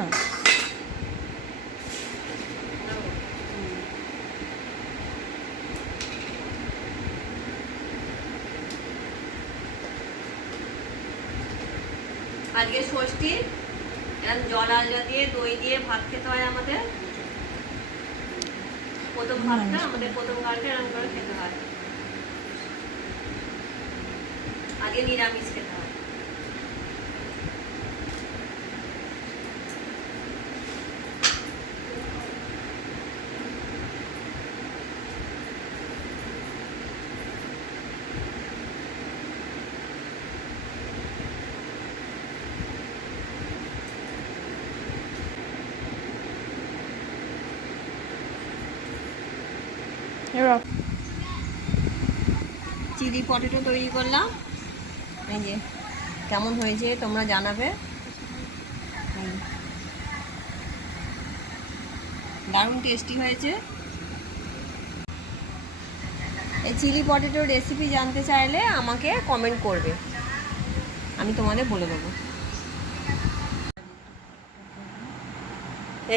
না। আজকে ষষ্ঠী, এরকম জল আলগা দিয়ে দই দিয়ে ভাত খেতে হয় আমাদের। প্রথম ভাতটা আমাদের প্রথম গালটা এরকম করে খেতে হয়। আগে নিরামিষ খেতে হয়। চিলি পটেটো তৈরি করলাম। এই যে কেমন হয়েছে তোমরা জানাবে। দারুণ টেস্টি হয়েছে। এই চিলি পটেটোর রেসিপি জানতে চাইলে আমাকে কমেন্ট করবে, আমি তোমাদের বলে দেবো।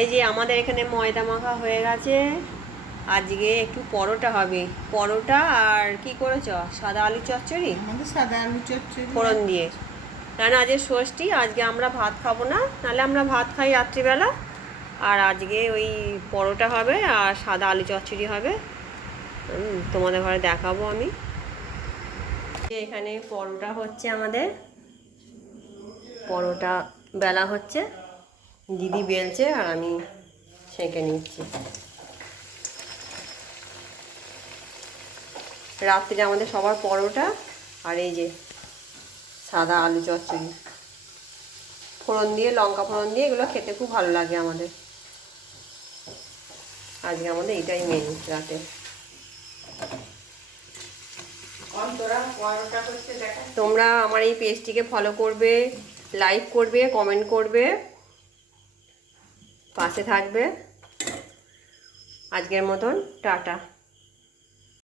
এই যে আমাদের এখানে ময়দা মাখা হয়ে গেছে। আজকে একটু পরোটা হবে। পরোটা আর কি করেছ? সাদা আলু চচ্চড়ি, আমাদের সাদা আলু চচ্চড়ি ফোড়ন দিয়ে। কারণ আজকে ষষ্ঠী, আজকে আমরা ভাত খাবো না, নাহলে আমরা ভাত খাই রাত্রিবেলা। আর আজকে ওই পরোটা হবে আর সাদা আলু চচ্চড়ি হবে। তোমাদের ঘরে দেখাবো আমি। এখানে পরোটা হচ্ছে আমাদের, পরোটা বেলা হচ্ছে, দিদি বেলছে আর আমি সেঁকে নিচ্ছি। রাত্রে আমাদের সবার পরোটা আর এই যে সাদা আলু চচ্চড়ি, ফোড়ন দিয়ে, লঙ্কা ফোড়ন দিয়ে, এগুলো খেতে খুব ভালো লাগে আমাদের। আজকে আমাদের এটাই মেনু রাতে। তোমরা আমার এই পেজটিকে ফলো করবে, লাইক করবে, কমেন্ট করবে, পাশে থাকবে। আজকের মতন টাটা।